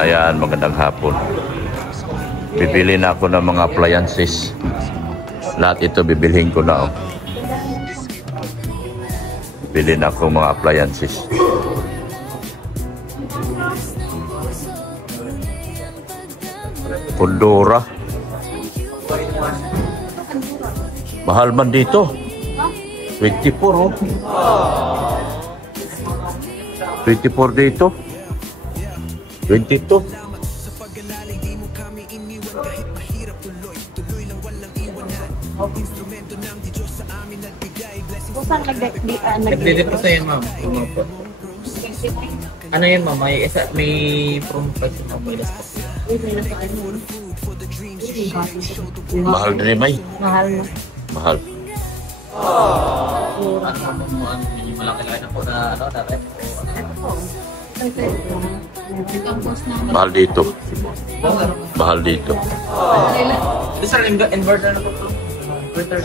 Ayan, magandang hapon. Bibili na ako ng mga appliances. Lahat ito bibilhin ko na. Bibili na ako mga appliances. Pandora. Mahal man dito. 24 oh. 24 dito. 22. Nagdede po sa'yo, ma'am. Ano yun, ma'am? May promo pa sa mobile stock. Mahal na rin, May. Mahal na. Mahal. Malaki-laki na po na rep. Mahal dito. Mahal dito. Ito sir, inverter na po. Inverter.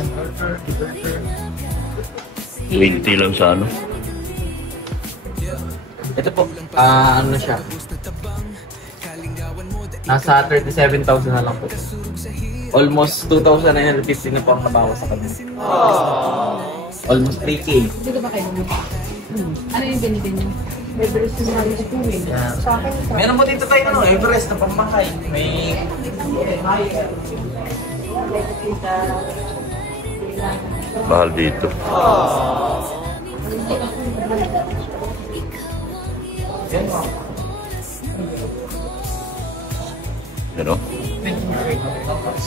20 lang sa ano. Ito po, ano siya? Nasa 37,000 na lang po. Almost 2,950 na po ang nabawas sa kanya. Almost 3K. Dito ba kayo naman? Ano yung binibin niyo? Everest na halos po eh. Sa akin ito. Meron mo dito tayo ano, Everest na pamangkay. May... Mahal dito. Ano?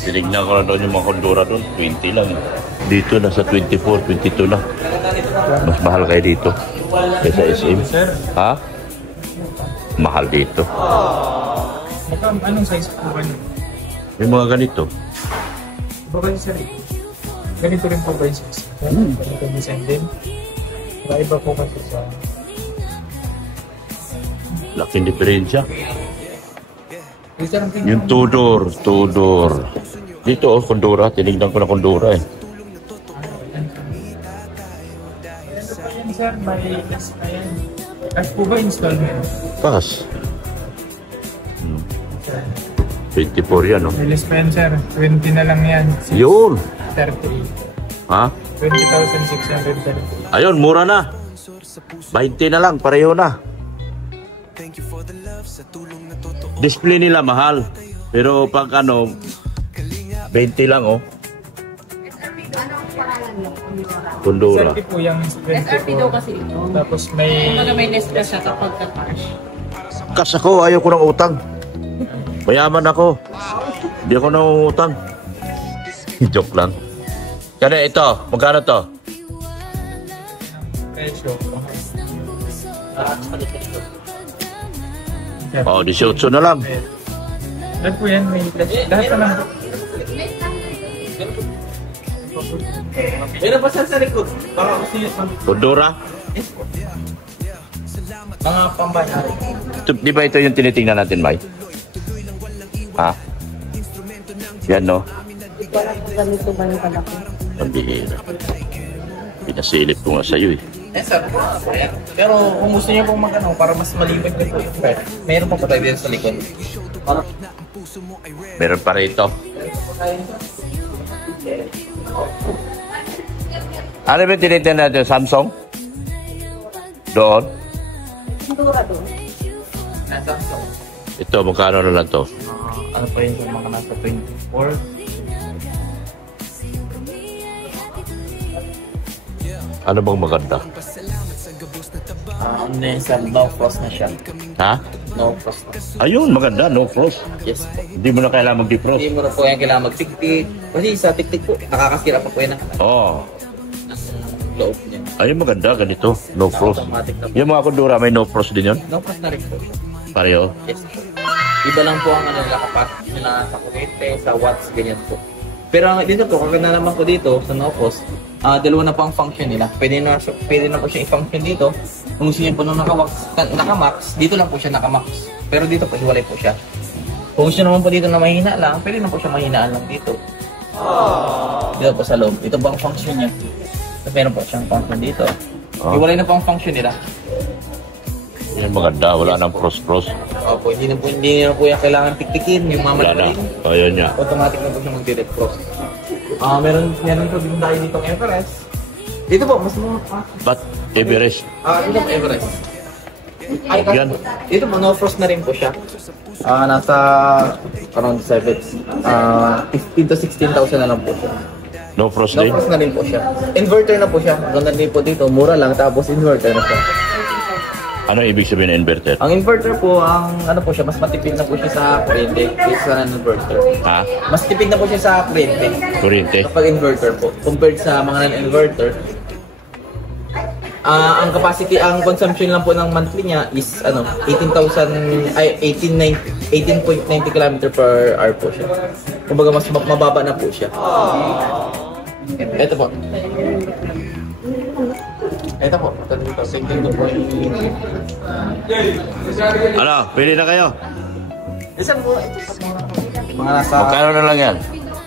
Tinignan ko na doon yung mga kondora doon. 20 lang. Dito nasa 24, 22 na. Mas mahal kayo dito. Kaysa SM. Ha? Mahal dito. Anong size po ba niyo? May mga ganito. Iba ba yung sir? Ganito rin po ba yung size? Ganito yung design din? Iba po kasi sa... Laking diferensya. Yung Yung Tudor. Dito oh, kondora. Tinignan ko na kondora eh. yan sir, may last na yan. Cash po ba installment? Pass. 24 yan oh. May less pa yan sir, 20 na lang yan. Yun. 38. Ha? 20,630. Ayun, mura na. 20 na lang, pareho na. Display nila mahal. Pero pag ano, 20 lang oh. Kondora. SRP po yung SRP daw kasi ito. Tapos may... Kumbaga may nest ka siya kapag ka-cash. Kas ako, ayaw ko ng utang. Mayaman ako. Hindi ako nangungutang. Joke lang. Kaya ito, magkano to? Presyo. Oh, 18 na lang. Lahat po yan, may lahat pa lang. Meron pa sa likod. Baka gusto nyo sa... Kondora? Mga pambayari. Di ba ito yung tinitingnan natin, May? Ha? Yan, no? Hindi ko alam kung ganito ba yung kalaki. Ang bihira. Pinasilip ko nga sa'yo eh. Sir, pero kung gusto nyo pong magano para mas malibig din po yung pet, meron pa tayo dito sa likod. Meron pa rito. Ano ba tinitingnan natin? Samsung? Doon? Pandora doon. Nasa Ito, magkano na lang to? ano pa yun sa mga nasa 24? Ano bang maganda? Ano yun sir, no frost na siya. Ha? No frost na. Ayun, maganda. No frost. Yes po. Hindi mo na kailangan mag-defrost. Hindi mo na po yan kailangan magtiktik. Kasi sa tiktik po, nakakasira pa po yan Oh. ng loob niya. Ayun, maganda. Ganito. No frost. Automatic na po. Yung mga kondora, may no frost din yun? No frost na rin po. Pareho. Yes po. Iba lang po ang ano nila kapag nila sa kurente, sa watts, ganyan po. Pero dito po, kung nalaman ko dito sa no frost, dalawa na po ang function nila. Pwede na po siya i-function dito. Kung gusto niyo po nung naka-max, dito lang po siya naka-max. Pero dito po, hiwalay po siya. Kung gusto naman po dito na mahina lang, pwede na po siya mahinaan lang dito. Dito po sa loob. Ito ba ang function niya? So, meron po siyang function dito. Hiwalay na po ang function nila. Yan maganda, wala nang cross-cross. Opo, hindi na po yan kailangan tiktikin. Yung Wala na. mamandarin. O, yun niya. Automatic na po siya mag-direct cross. Meron po din tayo dito ng Everest. Dito po, mas mo... But, Everest. Dito po Everest. Ay, Yan. dito po, no frost na rin po siya. Nasa around 15 to 16,000 na lang po siya. No frost No din? frost na rin po siya. Inverter na po siya. Ganda din po dito, mura lang, tapos inverter na siya. Ano ibig sabihin ng inverter? Ang inverter po, ano po siya, mas matipid na po siya sa kuryente kaysa ng inverter. Ha? Mas tipid na po siya sa kuryente Kuryente? kapag inverter po. Compared sa mga non-inverter, ang capacity, ang consumption lang po ng monthly niya is 18.90 km per hour po siya. Kumbaga mas mababa na po siya. Ito po. Ito po. Ito po. Ano, pili na kayo? Isa po. Mga nasa... Magkano na lang yan?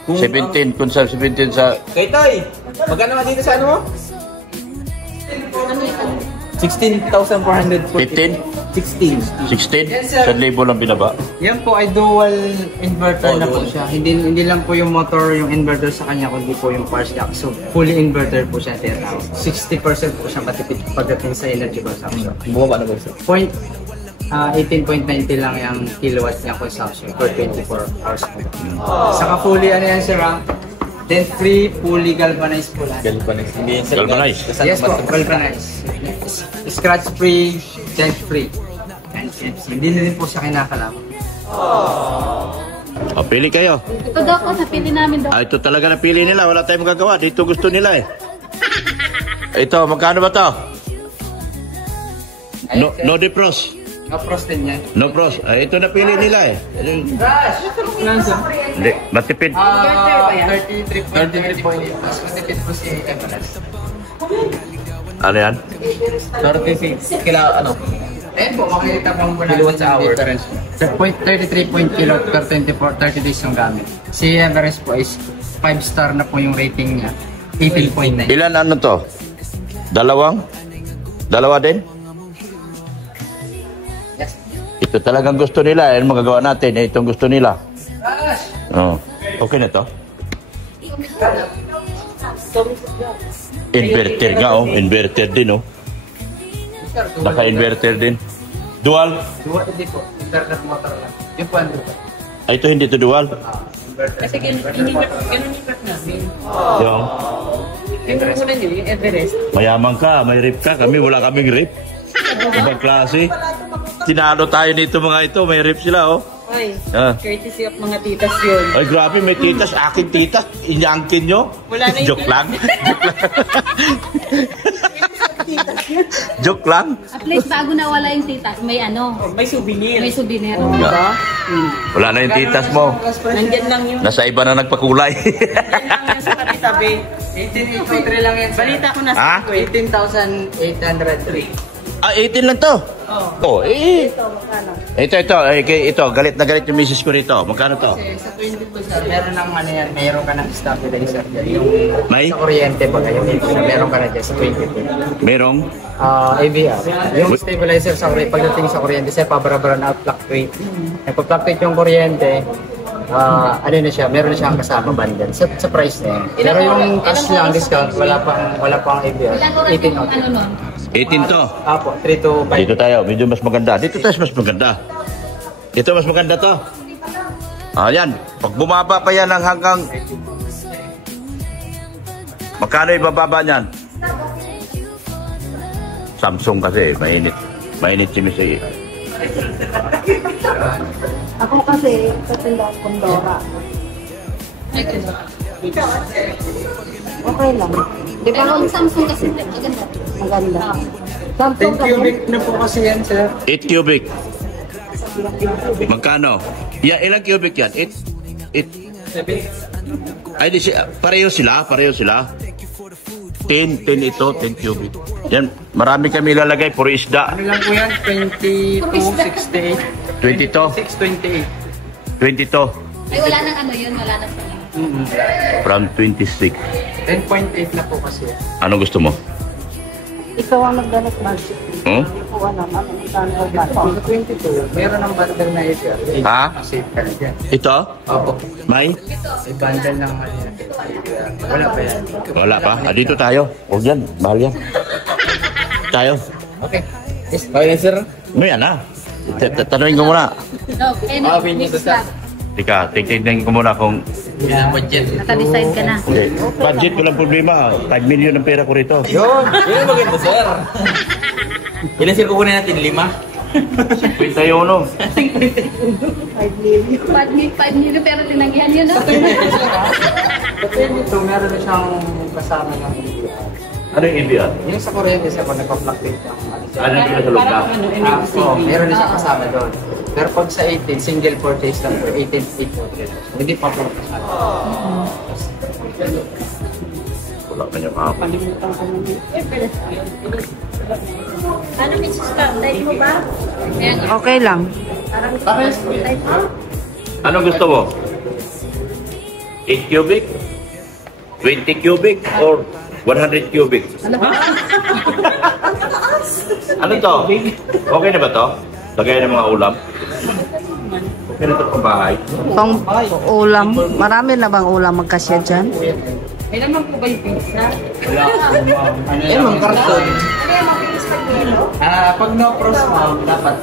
17, kung sa 17 sa... Kay Toy, magkano nga dito sa ano mo? 16,440. 15? 16. 16? 1,000 lang binaba. Yan po ay dual inverter na po dual. siya. Hindi lang po yung motor yung inverter sa kanya, kundi po yung power stack. So, fully inverter po siya. 60% po siya matipid pagdating sa energy consumption. Bumaba na po siya. 18.90 lang yung kilowatt niya consumption per 24 hours po. Saka fully ano yan sir, then free, fully galvanized po lahat. Galvanized. Hindi yan sa Galvanized? Yes po, galvanized. Scratch free, dent free. Hindi na rin po siya kinakalaman. O, pili kayo. Ito daw ko, napili namin daw. Ito talaga napili nila. Wala tayong magagawa. Dito gusto nila eh. Ito, magkano ba to? No defrost. No frost din yan. No frost. Ito napili nila eh. Hindi, matipid. 33.8. Mas matipid po si Everest. Ano yan? 36. Kila ano? Ayun po, makikita po muna Kilowatt sa hour. 33 kilo per 30 days yung gamit. Si Everest po is 5-star na po yung rating niya. 18.9. Ilan ano to? Dalawa din? Yes. Ito talagang gusto nila. Yan magagawa natin. Itong gusto nila. Oh. Okay na to? Inverter nga oh. Inverter din oh. Naka-inverter din. Dual? Dual hindi po. Internet motor lang. Yung po ano po. Ito hindi to dual. Kasi ganun yung namin. Yung Yung muna nyo, yung Everest. mayaman ka, may rip ka. Kami wala kaming rip. Ibang klase. Tinalo tayo nito mga ito. May rip sila oh. Ay, Ah. courtesy of mga titas yun. Ay grabe, may titas. Akin titas. Inyangkin nyo. Wala na yung Joke lang. Joke lang. At least bago nawala yung titas, may ano, May souvenir. may souvenir. Yeah. Wala na yung titas mo. Nandyan lang yung, Nasa iba na nagpakulay. nandyan lang yan sa tabi-tabi. 18.83 lang yan. Balita ko na Ha? 18,803. 18 lang to. Oh, eh. Ito. Ito, galit na galit yung misis ko rito. Magkano to? Kasi sa 22 sir, meron ng ano yan, meron ka ng stabilizer dyan. Yung May? sa kuryente ba kayo, meron ka na dyan sa 22. Merong? AVR. Yung stabilizer sa kuryente, pagdating sa kuryente, sir, pabara-bara na fluctuate. Nagpa-fluctuate yung kuryente, ano na siya, meron na siyang kasama bundle sa price na yan. Pero yung cash lang discount, wala pang AVR. Ilan oras 18 yung out. ano nun? 18 to. Apo, 3 to 5. Dito tayo, medyo mas maganda. Dito tayo mas maganda. Ito mas maganda to. Ayan, pag bumaba pa yan ng hanggang... Magkano ibababa niyan? Samsung kasi, mainit. Mainit si Missy. Ako kasi, sa tindang Condora. Okay lang. Di ba ang Samsung kasi maganda? Maganda. Samsung 10 cubic na po kasi yan, sir. 8 cubic. Magkano? Yeah, ilang cubic yan? 8? Ay, di siya. Pareho sila. 10 ito, 10 cubic. Yan, marami kami ilalagay, puro isda. Ano lang po yan? 2268. 22. 628. 22. Ay, wala nang ano yun, wala nang sa From 26. 10.8 na po kasi. Ano gusto mo? Ikaw ang nagdanas budget. Hmm? Hindi ko alam. Ano ang budget? Sa 22, meron ng bundle na ito. Ha? Safe ka na dyan. Ito? Opo. May? May bundle ng ano yan. Wala pa yan. Wala pa. Ah, dito tayo. Huwag yan. Mahal yan. Tayo. Okay. Yes. Okay, sir. Ano yan ha? Tanungin ko muna. No, any mix lang. Tika, tignan ko muna kung Budget. Naka-decide ka na. okay. Budget, walang problema. 5 million ang pera ko rito. Yun! Yun ang maganda, sir. Ilan sir kukunin natin? 5? 51. 5 million pero tinanggihan yun, no? Kasi dito, meron na siyang kasama ng Ano yung India? yung sa kuryente siya pag nagpa-fluctuate ng ano siya. Ano yung sa loob na? Oo, meron na siyang kasama doon. Pero pag sa 18, single purchase lang po, 18. Hindi pa po kasama. Wala ka niya kahapon. Ano, Mrs. Scott? Type mo ba? Okay lang. Type mo? Anong gusto mo? 8 cubic? 20 cubic? Or 100 cubic? Ano to? Okay na ba to? Lagay ng mga ulam? Okay na ito pang bahay? Pang ulam. Marami na bang ulam magkasya dyan? May naman po ba yung pizza? Wala ano yung karton. Ano yung mga pizza kilo? Pag no-frost ma'am, dapat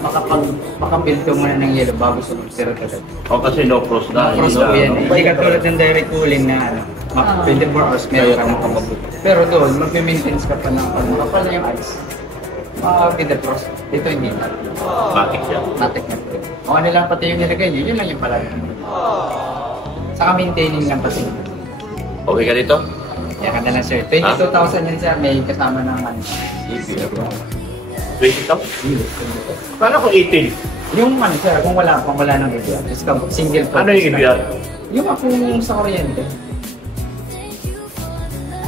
makabuild ka muna ng yelo bago sumagtira ka doon. O kasi no frost na. Frost po yan eh. Hindi ka tulad ng direct cooling na 24 hours meron ka ng kababuti. Pero doon, mag-maintenance ka pa ng makapal na yung ice. With the frost. Dito hindi na. Matik siya. Matik na po. Kung ano lang pati yung nilagay nyo, yun lang yung palagi. Saka maintaining lang pati. Okay ka dito? Kaya ka na lang sir. 22,000 yun sir, may kasama ng ano. 20 to? Paano kung 18? Yung ano sir, kung wala ng APR. Single po. Ano yung APR? Yung akong sa kuryente.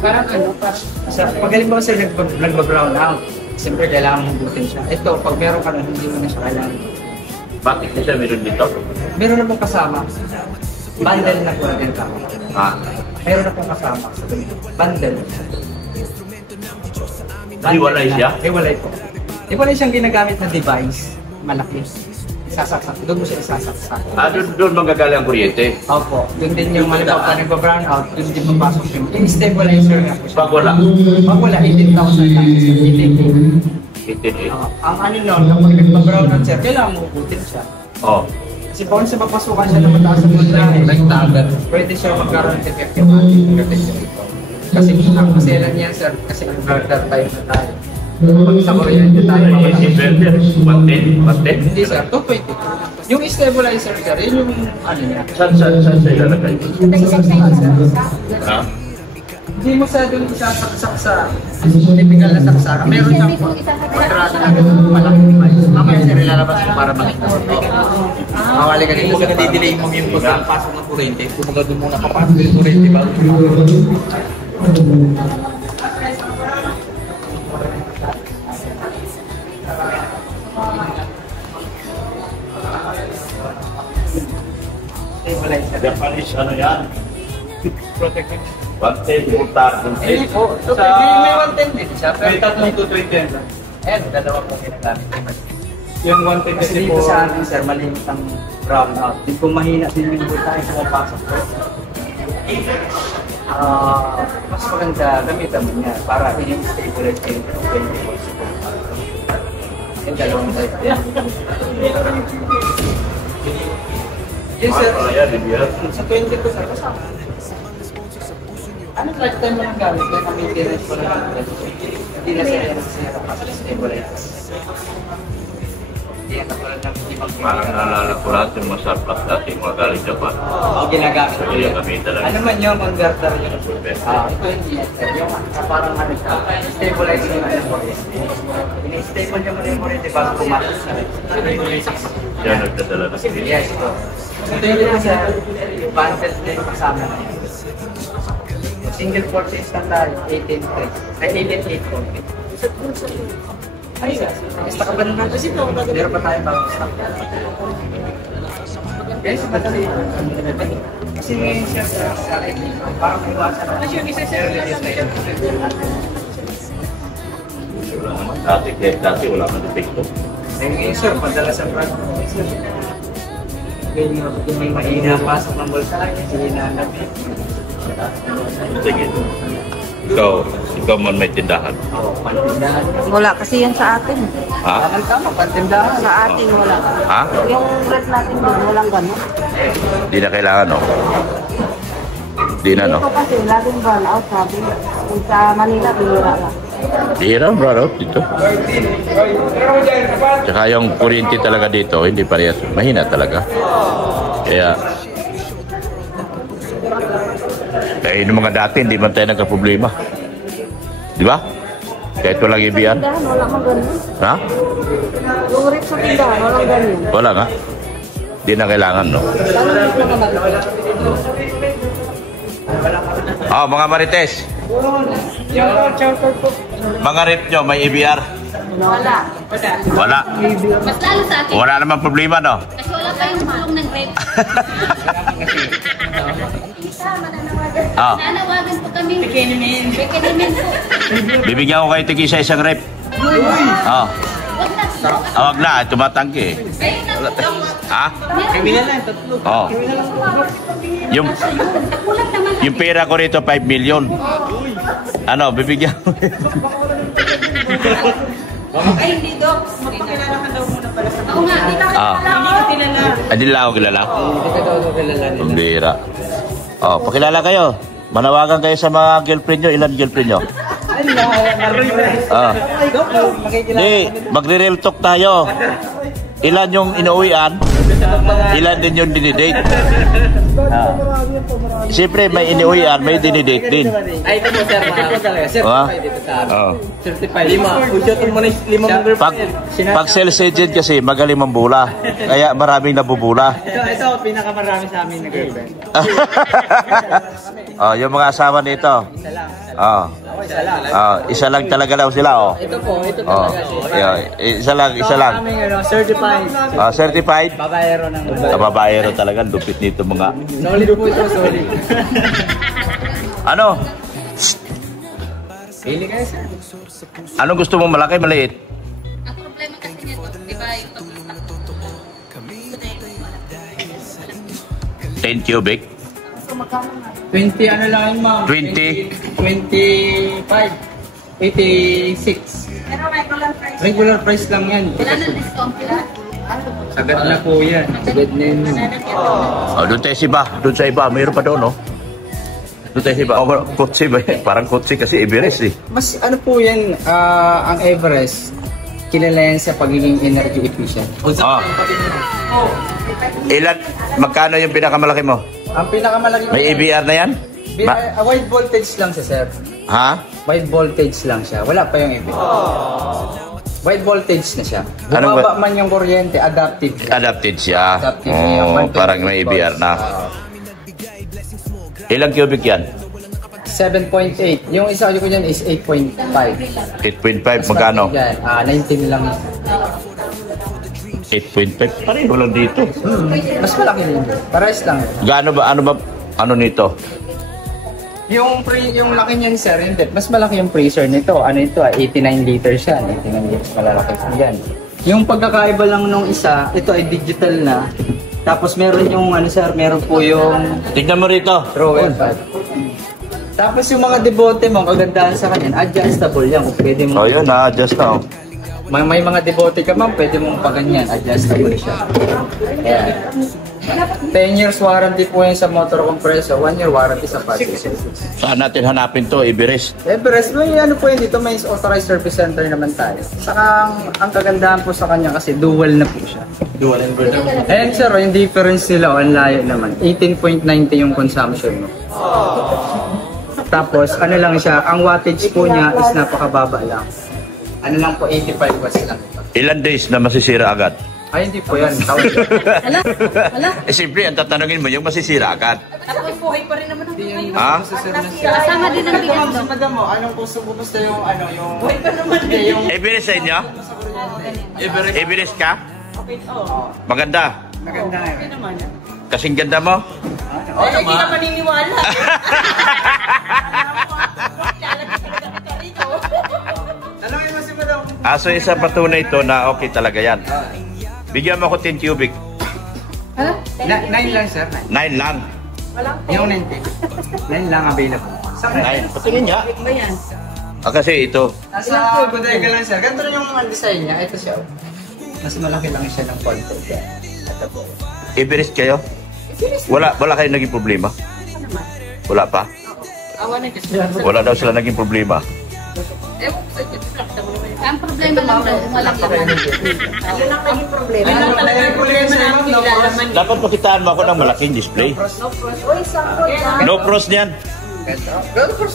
Parang ano, pag halimbawa sir nagba-brown out, siyempre kailangan mong butin siya. Ito, pag meron ka na, hindi mo na siya kailangan. Bakit siya meron dito? Meron na pong kasama. Bundle na po natin kamo. Meron na pong kasama. Bundle. Hiwalay siya? Hiwalay po. Hiwalay siyang ginagamit na device. Malaki. Isasaksak. Doon mo siya isasaksak. Doon manggagaling ang kuryente. Opo. Doon din yung malibaw pa nagpa-brown out. Doon din papasok yung stabilizer nga po siya. Pag wala? Pag wala, 18,000 lang. 18. Ang ano nun, kapag nagpa-brown out sir, kailangan mo ubutin siya. Oh. Kasi kung sa papasukan siya na mataas ang voltahe, like tagger, pwede siya magkaroon ng effective protection ito. Kasi ang kaselan niya sir, kasi inverter tayo na tayo. Pag sa kuryente tayo, Inverter? 110? hindi sir, 220. Yung stabilizer sir, yun yung ano niya. Saan siya ilalagay? Ha? Hindi mo sa doon isasaksak sa typical na saksakan. Meron siyang kwadrado na ganun, malaking device. Mamaya sir, ilalabas mo para makita mo. Mawali ka dito Kung sa nadidelay mo yung pagpasok ng kuryente, kumbaga doon muna kapasok yung kuryente bago stabilizer. Japanese ano yan? Protective. 110 voltage. Hindi po. May 110 din siya. Pero tatlong 220 lang. Ayan, dalawa po ginagamit. Yung 110 kasi dito sa amin, sir, malinis ang brown out. Di po mahina din yung voltage sa papasok po. Mas maganda gamitan mo niya para yung stabilize yung 20 volts. Yung dalawang type. Yes, sir. Sa 20 ko, sir, kasama. Ano lifetime mo ng gamit? Kaya maintenance ko na lang. Hindi na siya kasi stabilize. Hindi na pala ng ibang Parang naalala ko lahat yung mga surplus dati, mga galing Japan. ginagamit. So, yung gamitan lang. Ano man yung converter yun? Ito hindi yan, sir. Yung parang ano siya, stabilize yung ano mo. Ini-stable niya mo na yung morete bago pumasok sa Siya nagdadala na sila. yes, po. Ito yung sa bundle din kasama na yun. Single purchase lang tayo, 18.3. Ay, 18.8. Ay, basta ka ba naman? Meron pa tayo bago stock. Yes, kasi ngayon siya sa akin, parang iwasan na. Kasi yung isa siya, wala naman. Dati wala naman defecto. Ngayon sir, padala sa brand. Yung may mahina pasok ng voltage, hinahanap eh. Sige. Ikaw man may tindahan. Oo, pantindahan. Wala kasi yan sa atin. Ha? Tama, pantindahan. Sa atin wala. Ha? Yung rep natin doon, walang gano'n. Di na kailangan, no? Di na, no? Dito kasi laging burn out sabi. Kung sa Manila, bihira lang. Bihira, bro, dito. Tsaka yung kuryente talaga dito, hindi parehas. Mahina talaga. Kaya yung mga dati, hindi man tayo nagka-problema. Di ba? Kaya ito lang ibiyan. Tindahan, wala mang ganun. Ha? Yung rep sa tindahan, walang ganun. Wala nga. Di na kailangan, no? Oh, mga Marites. Mga rep nyo, may EBR? Wala. Wala. Mas lalo sa akin. Wala naman problema, no? Kasi wala pa yung tulong ng rep. Ah. Nanawagan po kami. Bikinimin po. Bibigyan ko kayo tig isa isang rep. Oh. Wag na. Wag na, tumatanggi. Ayun na po. Ha? Kriminal na, tatlo. Oh. Kulang naman. Yung pera ko rito, 5 million. Ano, bibigyan ko. Ay, hindi, Doc. Magpakilala ka daw muna pala sa... Oo nga, hindi na kilala. Hindi lang ako kilala. Hindi ka daw kilala nila. Pambira. Oh, pakilala kayo. Manawagan kayo sa mga girlfriend nyo. Ilan girlfriend nyo? Ah. Hindi, magre-real talk tayo. Ilan yung inuwian? Ilan din yung dinidate? Ah. Siyempre, may inuwian, may dinidate din. Ay, ito po sir, certified dito sa amin. Oh. Certified. Lima mong group. Pag sales agent kasi, magaling mambula. Kaya maraming nabubula. Ito, pinakamarami sa amin na girlfriend. Oh, yung mga asawa nito. Isa lang. Oh. Isa lang. Oh, isa lang talaga daw sila, oh. Ito po, ito Oh. talaga. Yeah, isa lang, isa lang. Kami, certified. Certified. Babayero ng Kababayero talaga, lupit nito mga. solid po ito, solid. Ano? Pili kayo sir. Ano gusto mo, malaki, maliit? Ang problema kasi nito, di ba, yung pag-stock. 10 cubic? 20 ano lang yun ma'am? 20? 25. 86. Pero regular price. Regular price lang yan. Wala na discount lahat. Sagad na po yan. Sagad na yun. Oh, doon tayo sa iba. Doon sa iba. Mayroon pa doon, no? Doon tayo sa iba. Oh, kotse ba? Parang kotse kasi Everest, eh. Mas ano po yan, ang Everest, kilala yan sa pagiging energy efficient. Ah. Ilan? Magkano yung pinakamalaki mo? Ang pinakamalaki May EBR na yan? wide voltage lang siya, sir. Ha? Wide voltage lang siya. Wala pa yung EV. Wide voltage na siya. Anong Bumaba man yung kuryente, adaptive. Adapted siya. Adaptive niya. Oh, 120 parang may EBR na. Ilang cubic yan? 7.8. Yung isa ko dyan is 8.5. 8.5. Magkano? 19 lang. 8.5. Pareho lang dito. Mas malaki din. Pares lang. Gaano ba? Ano nito? Yung laki niyan sir, hindi. Mas malaki yung freezer nito. Ano ito? 89 liters yan. 89 liters malalaki yan. Yung pagkakaiba lang nung isa, ito ay digital na. Tapos meron yung ano sir, meron po yung Tignan mo rito. thrower pad. Tapos yung mga debote mo, kagandahan sa kanya, adjustable yan. Kung pwede mo. Oh, yun na. Adjust na. Oh. May mga debote ka ma'am, pwede mong paganyan. Adjustable siya. Ayan. 10 years warranty po yan sa motor compressor. 1 year warranty sa parts. Saan natin hanapin to? Everest. Everest, may ano po yun dito, may authorized service center naman tayo. Saka ang kagandahan po sa kanya kasi dual na po siya. Dual inverter. Ayan sir, yung difference nila, ang layo naman. 18.90 yung consumption mo. Tapos ano lang siya, ang wattage po niya is napakababa lang. Ano lang po, 85 watts lang. Ilan days na masisira agad? Ay, hindi po yan. Hala? Siyempre, ang tatanungin mo yung masisira agad. Tapos buhay pa rin naman ang buhay. Ha? Kasama din ang bilang. Madam mo, anong gusto yung ano, yung... Buhay pa naman. Everest sa inyo? Everest ka? Maganda. Maganda ngayon. Kasing ganda mo? Ay, hindi ka maniniwala. Talangin mo si Madam So isa patunay ito na okay talaga yan. Bigyan mo ako 10 cubic. 9 lang sir. 9 lang. Yung 9 lang available. 9. Patingin niya. Ba yan? Kasi ito. Nasa bodega lang sir. Ganito rin yung design niya. Ito siya. Mas malaki lang siya ng konti. Ito po. Everest kayo? Wala kayo naging problema? Wala pa? Awan na kasi. Wala daw sila naging problema. Ang problema lang daw, malaki lang. Yun ang naging problema. Yun ang talagang problema namin nilalaman. Dapat pakitaan mo ako ng malaking display. No frost niyan.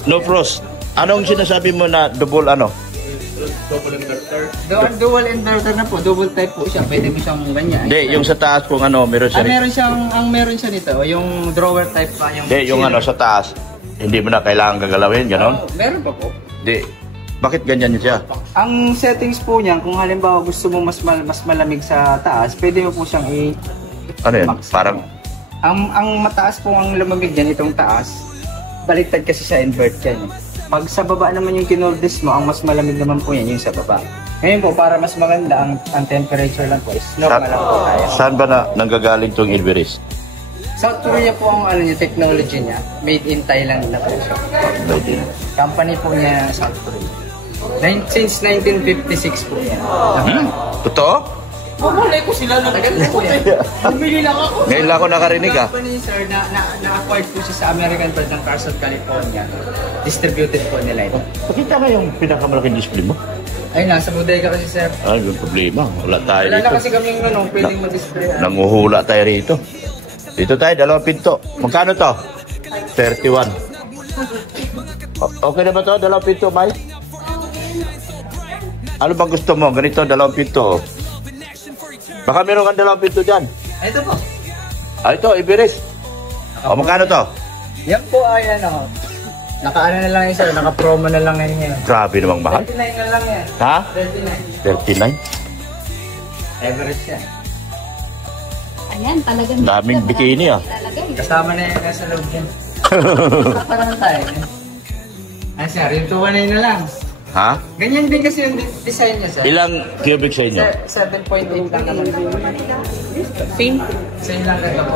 No frost. Anong sinasabi mo na double ano? Dual inverter na po. Double type po siya. Pwede mo siyang ganyan. Hindi, yung sa taas kung ano, meron siya. Meron siya nito. Yung drawer type pa. Hindi, yung ano sa taas. Hindi mo na kailangan gagalawin, ganon? Meron pa po. Hindi. Bakit ganyan siya? Ang settings po niyan, kung halimbawa gusto mo mas malamig sa taas, pwede mo po siyang Ano yan? max. Parang Ang mataas po ang lumamig dyan, itong taas. Baliktad kasi sa invert yan. Pag sa baba naman yung kinoldes mo, ang mas malamig naman po yan yung sa baba. Ngayon po, para mas maganda, ang temperature lang po is normal lang po tayo. saan ba na nanggagaling itong Everest? South Korea po ang technology niya. Made in Thailand na po siya. Company po niya South Korea. Since 1956 po yan. Totoo? Mamulay ko sila na tagal po yan. Bumili lang ako. Ngayon lang ako nakarinig ah. Company sir, na-acquired po siya sa American Bird ng Carson, California. Distributed po nila ito. Pakita nga yung pinakamalaking display mo. Ayun na, sa bodega kasi sir. Yung problema. Wala tayo Wala na dito. kasi kaming pwedeng mag-display. Nanguhula tayo rito. Dito tayo, 2 pinto. Magkano to? 31. Okay na ba to? 2 pinto, Mike? Ano bang gusto mo? Ganito, 2 pinto. Baka meron kang 2 pinto dyan. Ito po. Ito, Everest. Magkano to? Yan po ay naka-ano na lang yun sir, naka-promo na lang ngayon. Grabe namang mahal. 39 na lang yan. Ha? 39. 39? Average yan. Ayan, talagang Daming bikini ah. Kasama na yan nasa loob yan. Kasama naman tayo. Ay sir, yung 219 na lang. Ha? Ganyan din kasi yung design niya sir. Ilang cubic sa inyo? 7.8 lang naman. Same lang ito po.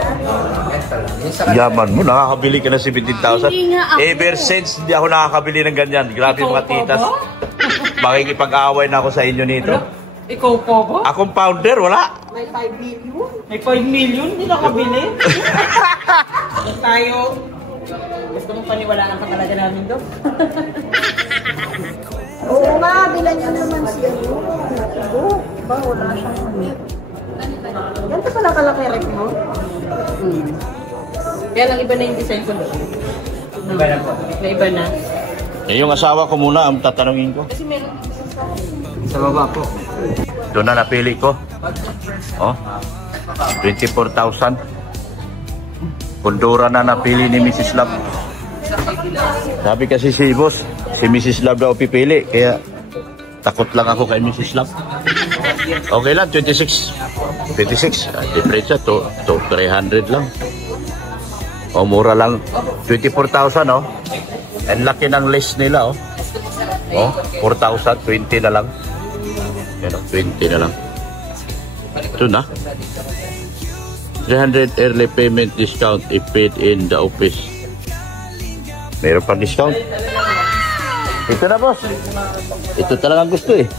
Ito lang. Yung sa Yaman mo, nakakabili ka ng 17,000. Hindi nga ako. Ever since, hindi ako nakakabili ng ganyan. Grabe mga titas. Makikipag-away na ako sa inyo nito. Ikaw po ba? Akong founder, wala. May 5 million? Hindi nakabili? Tayo. Gusto mong paniwalaan ka talaga namin doon? Oo nga, bilan niya naman siya. Ba, wala siyang ganito pala kalaki rep mo? Kaya lang iba na yung design ko doon. iba na po. May iba na. Yung asawa ko muna, ang tatanungin ko. Kasi meron Sa baba po. Doon na napili ko. Oh, 24,000. Pundura na napili ni Mrs. Love. Sabi kasi si boss, si Mrs. Love daw pipili. Kaya takot lang ako kay Mrs. Love. Okay lang, 26. 26. Difference to 300 lang. O, mura lang. 24,000, oh. Ang laki ng list nila, oh. Oh, 4,000, 20 na lang. Yan, 20 na lang. Ito na. 300 early payment discount if paid in the office. Meron pang discount. Ito na, boss. Ito talagang gusto eh.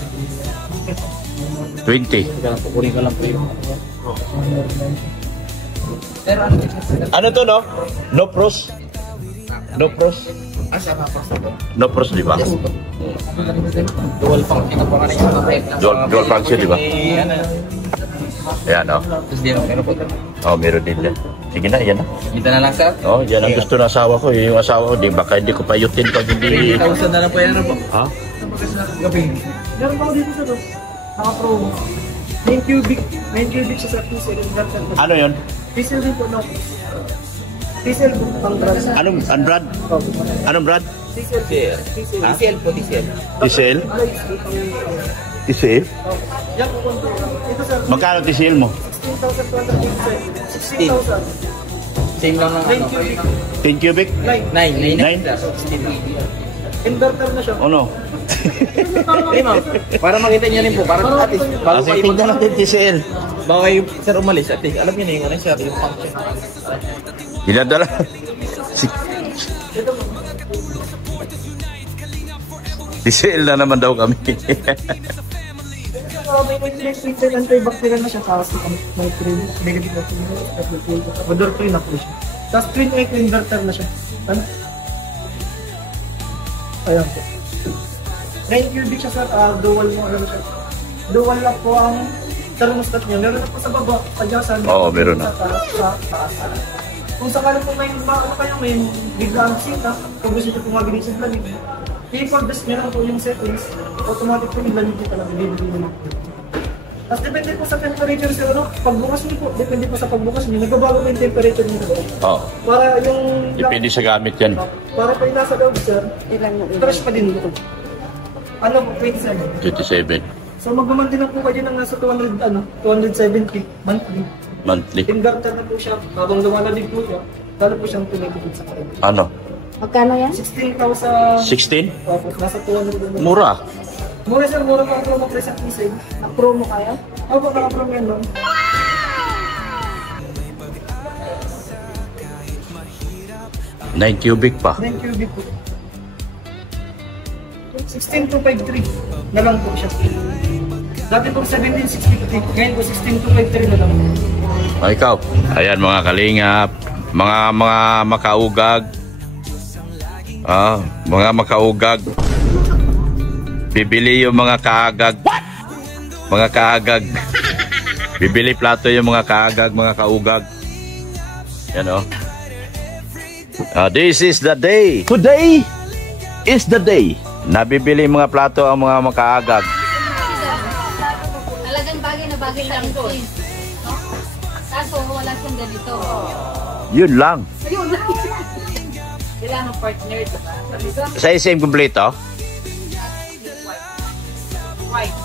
20. Kukunin ko lang po yun. Ano to, no? No pros? No pros? No pros, di ba? Dual function na po nga rin yung type na. Dual function, di ba? Ayan, oh. Tapos di meron po. Oh, meron din yan. Sige na, yan na. Dito na lang sir. Oh, yan ang gusto ng asawa ko. Yung asawa ko, di baka hindi ko payutin pag hindi... 20,000 na lang po yan po. Ha? Meron pa ako dito sa boss. Naka-promo. 9 cubic sa diesel. Ano yun? Diesel din po, no? Diesel po, pang brand. Anong brand? Anong brand? Diesel. Diesel po, diesel. Tisel? Tisel? Yan po, ito sir, Magkano tisel mo? 16,200. 16,000. Same lang ng 9 cubic. 10 cubic? 9. 9? Inverter na siya. Ano? Hey, ma'am. Para makita niyo rin po. Para at least, bago Kasi kayo tingnan natin TCL. bago kayo, sir, umalis. At least, alam niyo na yung ano, sir, yung function. Dinadala. TCL na naman daw kami. May printed antibacterial na siya. Tapos may print. Negative na siya. Odor free na po siya. Tapos clean air inverter na siya. Ano? Ayan po. 9 cubic siya sir. Dual mo. Ano siya? Dual lock po ang thermostat niya. Meron na po sa baba. Adjustan. Oo, meron na. Sa taas. Kung sakali po may ano kayo, may biglang sita. Kung gusto nyo po mabilis yung lamig. I-folders nyo lang po yung settings. Automatic po yung lamig nyo talaga. Bibili nyo. Tapos depende po sa temperature sir. Ano? Pagbukas nyo po. Depende po sa pagbukas nyo. Nagbabago po yung temperature nyo. Oo. Para yung... Depende sa gamit yan. Para po yung nasa loob sir. Ilan yung Fresh pa din ito. Ano po, 27. 27 So magmamandi lang po kayo ng nasa 270 monthly. monthly. Inverter na po siya. Habang lumalamig po siya, lalo po siyang tumitipid sa kayo. Ano? Magkano yan? 16,000. 16? Opo, nasa 200. Mura. Mura sir, mura pa ang promo price at isay. Nag-promo kayo? Opo, naka-promo yan no? Nine cubic pa. 9 cubic po. 16,253 na lang po siya. Dati po 17,650. Ngayon po 16,253 na lang. O, ikaw. Ayan mga kalingap, mga makaugag. Mga makaugag. Bibili yung mga kaagag. Mga kaagag. Bibili plato yung mga kaagag, mga kaugag. Yan o. This is the day. Today is the day. Nabibili mga plato ang mga makaagag. Talagang bagay na bagay lang doon. No? Kaso wala siyang ganito. Yun lang. Kailangan partner, diba? Sa same kumpleto? White.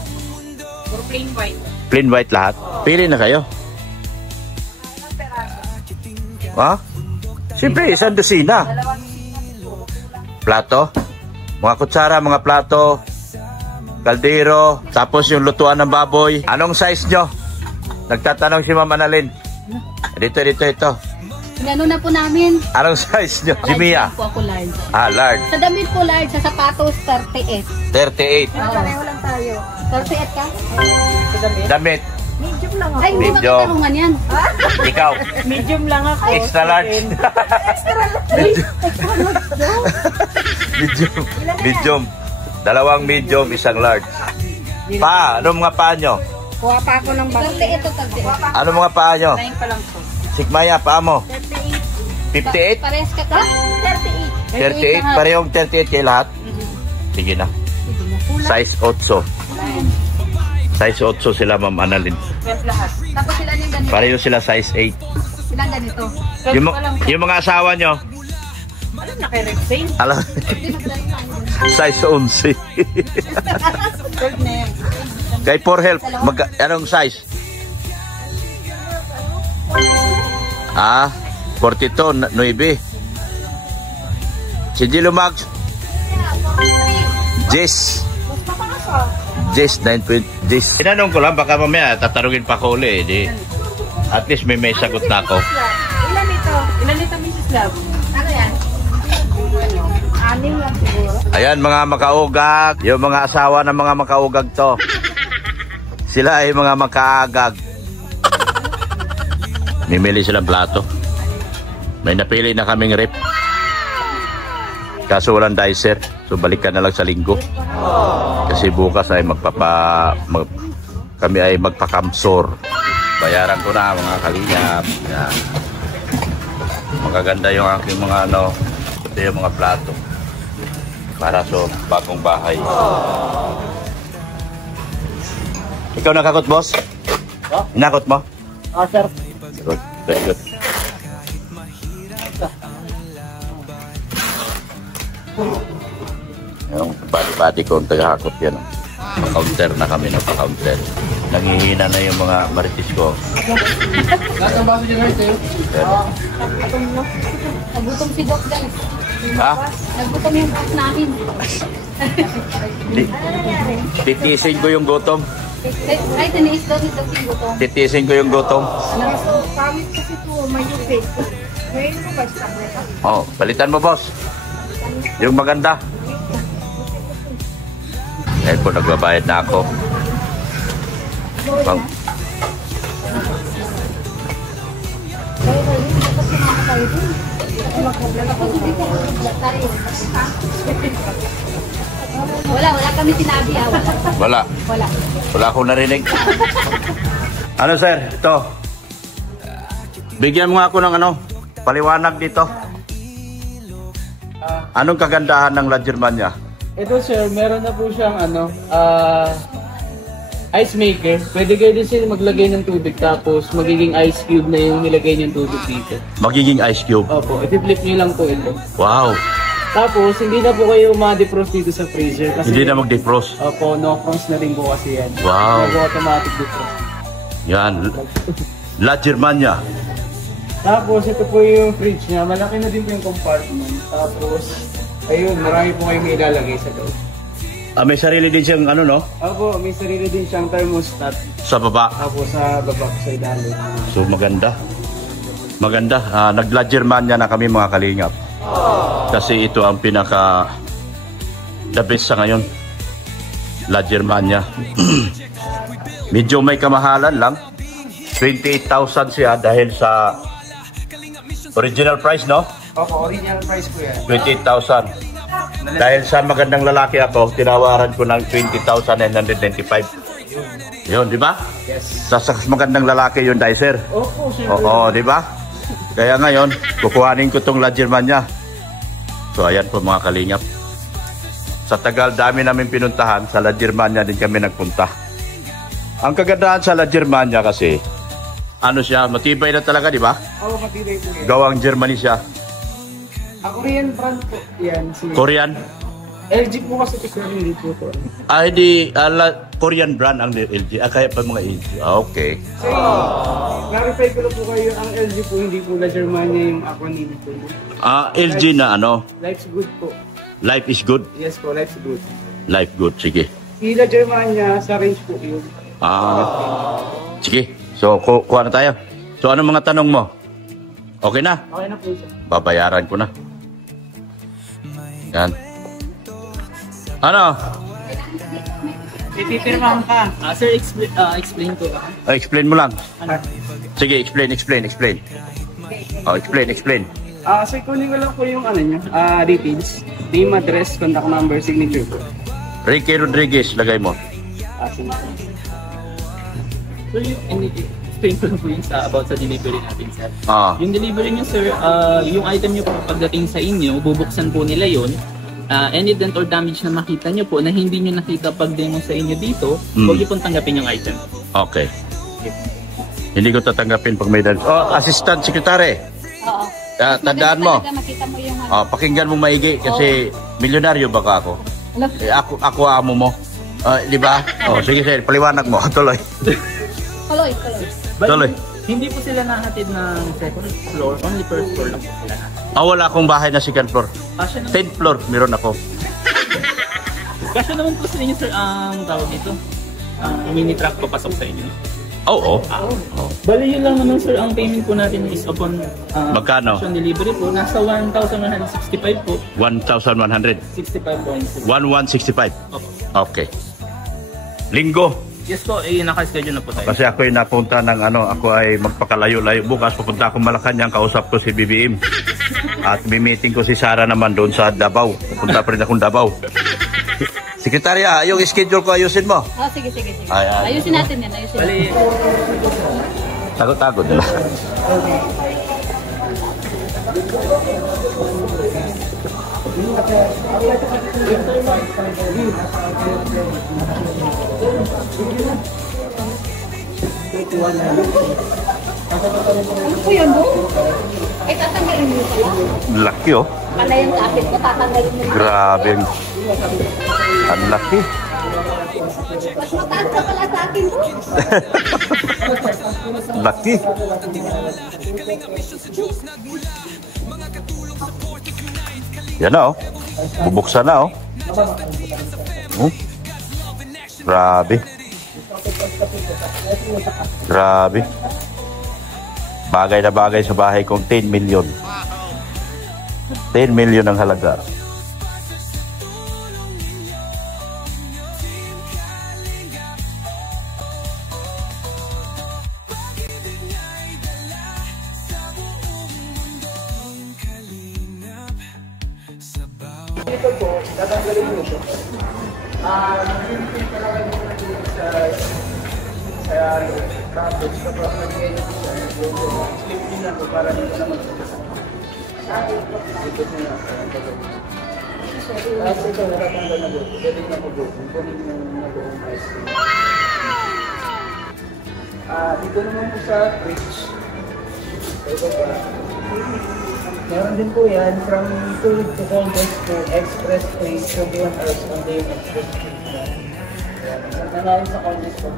Or plain white. Plain white lahat? Pili na kayo. Ha? Siyempre, isang dosina. Plato? Mga kutsara, mga plato, kaldero, tapos yung lutuan ng baboy. Anong size nyo? Nagtatanong si Ma'am Annalyn. Dito. Inano na po namin. Anong size nyo? Si Mia? Large po ako large. Large. Sa damit po large, sa sapatos 38. 38. Pareho lang tayo. 38 ka? Damit. Medium lang ako. Ay, hindi Medium. makatarungan yan. Ikaw. Medium lang ako. Extra large. Medium. Dalawang medium, isang large. Pa, ano mga paa nyo? Kuha pa ako ng bag. 38 to 38. Ano mga paa nyo? 9 pa lang po. Sigmaya, paa mo? 38. 58? Parehas ka ka? 38. 38? Parehong 38 kayo lahat? Sige na. Size 8. Size 8 sila, Ma'am Annalyn. Lahat. Tapos sila yung ganito. Pareho sila size 8. Silang ganito. Yung mga asawa nyo, Alam na kay Rexane. alam, size 11. Third na yan. Kay For Help, anong size? 42, 9. Si Gilo Max, Jess. Jess, 9. Jess. Tinanong ko lang, baka mamaya tatarungin pa ko uli. At least may sagot na ako. Ilan ito? Ilan ito, Mrs. Love? Ano yan? Anim lang siguro. Ayan mga makaugag, yung mga asawa ng mga makaugag to. Sila ay mga makaagag. Mimili silang plato. May napili na kaming rep. Kaso walang dicer. So balikan na lang sa linggo. Kasi bukas ay kami ay magpakamsor. Bayaran ko na mga kalingap. Yan. Magaganda yung aking mga ito yung mga plato. Para sa bagong bahay. Ikaw nakakot, boss? Inakot mo? Sir. Good. Very good. Yung body ko ang tagahakot yan. Pa-counter na kami na pa-counter. Nangihina na yung mga maritis ko. Lahat ng baso dyan, sir. Nagutom si Doc, guys. Ha? Nagbutom yung boss namin. Titiisin ko yung gutom. Ay, tiniis daw nito yung gutom. Titiisin ko yung gutom. Pangit kasi ito, may upit. Ngayon mo basta. Oh, palitan mo, boss. Yung maganda. Eh po, nagbabayad na ako. Bang. Wala kami sinabi. Wala. Wala akong narinig. Ano, sir? Ito. Bigyan mo nga ako ng paliwanag dito. Anong kagandahan ng La Germania? Ito sir, meron na po siyang ice maker. Pwede kayo din sila maglagay ng tubig tapos magiging ice cube na yung nilagay niyong tubig dito. Magiging ice cube? Opo, i-flip niyo lang po ito. Wow! Tapos, hindi na po kayo ma-defrost dito sa freezer. Kasi, hindi na mag-defrost? Opo, no frost na rin po kasi yan. Wow! Automatic defrost. Yan. La Germania. Tapos, ito po yung fridge niya. Malaki na din po yung compartment. Tapos, ayun, marami po kayong ilalagay sa loob. May sarili din siyang no? Opo, may sarili din siyang thermostat. Sa baba? Tapos sa baba sa ilalim. So maganda. Maganda. Nag-La Germania na kami mga kalingap. Kasi ito ang pinaka the best sa ngayon. La Germania. Medyo may kamahalan lang. 28,000 siya dahil sa original price, no? Opo, original price po yan. 28,000. Dahil sa magandang lalaki ako, tinawaran ko ng 20,995. Yun, di ba? Yes. Sa magandang lalaki yun, dahil sir. Opo, sir. Oo, di ba? Kaya ngayon, kukuhanin ko tong La Germania. So, ayan po mga kalingap. Sa tagal, dami namin pinuntahan. Sa La Germania din kami nagpunta. Ang kagandahan sa La Germania kasi, siya, matibay na talaga, di ba? Oo, matibay po yan. Gawang Germany siya. Korean brand po yan. Korean? LG po kasi ito hindi po ito. Hindi, Korean brand ang LG. Kaya pa mga LG. Okay. So, clarify ko lang po kayo, ang LG po, hindi po La Germania yung acronym po. LG na Life's good po. Life is good? Yes po, life's good. Life good, sige. Si La Germania, sa range po yun. Sige. So, kuha na tayo. So, anong mga tanong mo? Okay na? Okay na po siya. Babayaran ko na. Yan. Ano? Ipipirmahan ka. Sir, explain ko. Explain mo lang. Sige, explain. Explain. Sir, kunin ko lang po yung niya. Details. Name, address, contact number, signature po. Ricky Rodriguez, lagay mo. Sige. So, explain ko lang po yung about sa delivery natin, sir. Yung delivery nyo, sir, yung item nyo po pagdating sa inyo, bubuksan po nila yun. Any dent or damage na makita nyo po na hindi nyo nakita pag demo sa inyo dito, huwag nyo pong tanggapin yung item. Okay. Hindi ko tatanggapin pag may damage. Assistant Secretary. Oo. Tandaan mo. Makita mo yung Pakinggan mo maigi kasi milyonaryo baka ako. Ako amo mo. Di ba? Sige sir, paliwanag mo. Tuloy. Tuloy. Hindi po sila nahatid ng second floor, only first floor lang po sila nahatid. Wala akong bahay na second floor. 10th floor, meron ako. Kasi naman po sa inyo, sir, ang tawag dito, mini truck papasok sa inyo. Oo. Bali yun lang naman, sir, ang payment po natin is upon magkano? Delivery po, nasa 1,165 po. 1,100? 65 po. 1,165? Opo. Okay. Linggo. Yes po, naka-schedule na po tayo. Kasi ako ay napunta ng ako ay magpakalayo-layo. Bukas pupunta akong Malacanang, kausap ko si BBM. At meeting ko si Sara naman doon sa Davao. Pupunta pa rin akong Davao. Sekretarya, yung schedule ko ayusin mo. Sige. Ay. Ayusin natin yan, Bali, Takot-takot nila. Ano po yun, Bo? Ay, tatanggalin mo pala. Laki oh. Pala yung kapit ko, tatanggalin mo. Grabe. Ang laki. Mas mataas ka pala sa akin, Bo. Laki. Yan na, oh. Bubuksan na, oh. Grabe. Grabe. Bagay na bagay sa bahay kong 10 million. 10 million ang halaga. Dito po, tatanggalin mo ito. Nag-input talaga nyo dito sa tapos kapag nag-edit siya, slip din lang po para dito naman ito. Dito siya na. Tapos ito, natatanggal na po. Pwede na po po. Kunin yung nag-oong ice cream. Dito naman po sa fridge. Ito pa. Meron din po yan, from cold to cold to express freeze, 21 hours on day yung express freeze na. Nangyari sa cold po.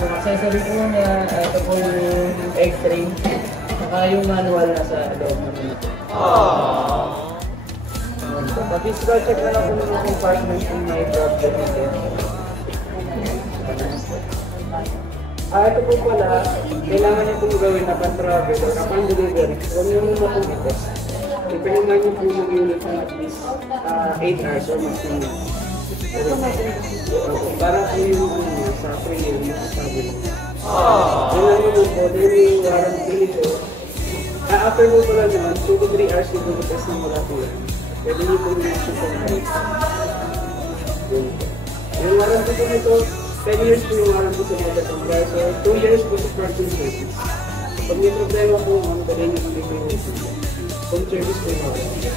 So, accessory po niya, ito po yung egg tray, saka yung manual na sa loob naman ito. Pa-physical check na lang po yung compartment kung may problem ito. Ito po pala, kailangan niyo pong gawin na pan-travel or upon delivery. Huwag niyo muna pong i-test. Ipinungan niyo po yung unit ng at least 8 hours or maximum. Para po yung sa free yung masasabi. Yun lang naman po, dahil yung warranty nito. After mo pala naman, 2 to 3 hours yung mag-test ng wala po yan. Pwede niyo po yung super-night. Yung warranty po nito, 10 years po yung warranty sa mga Batangas. So, 2 years po sa purchase service. Pag may problema po, pwede nyo kami po yung home service po yung warranty.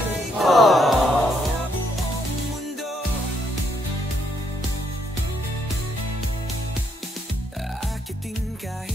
Akitin kahit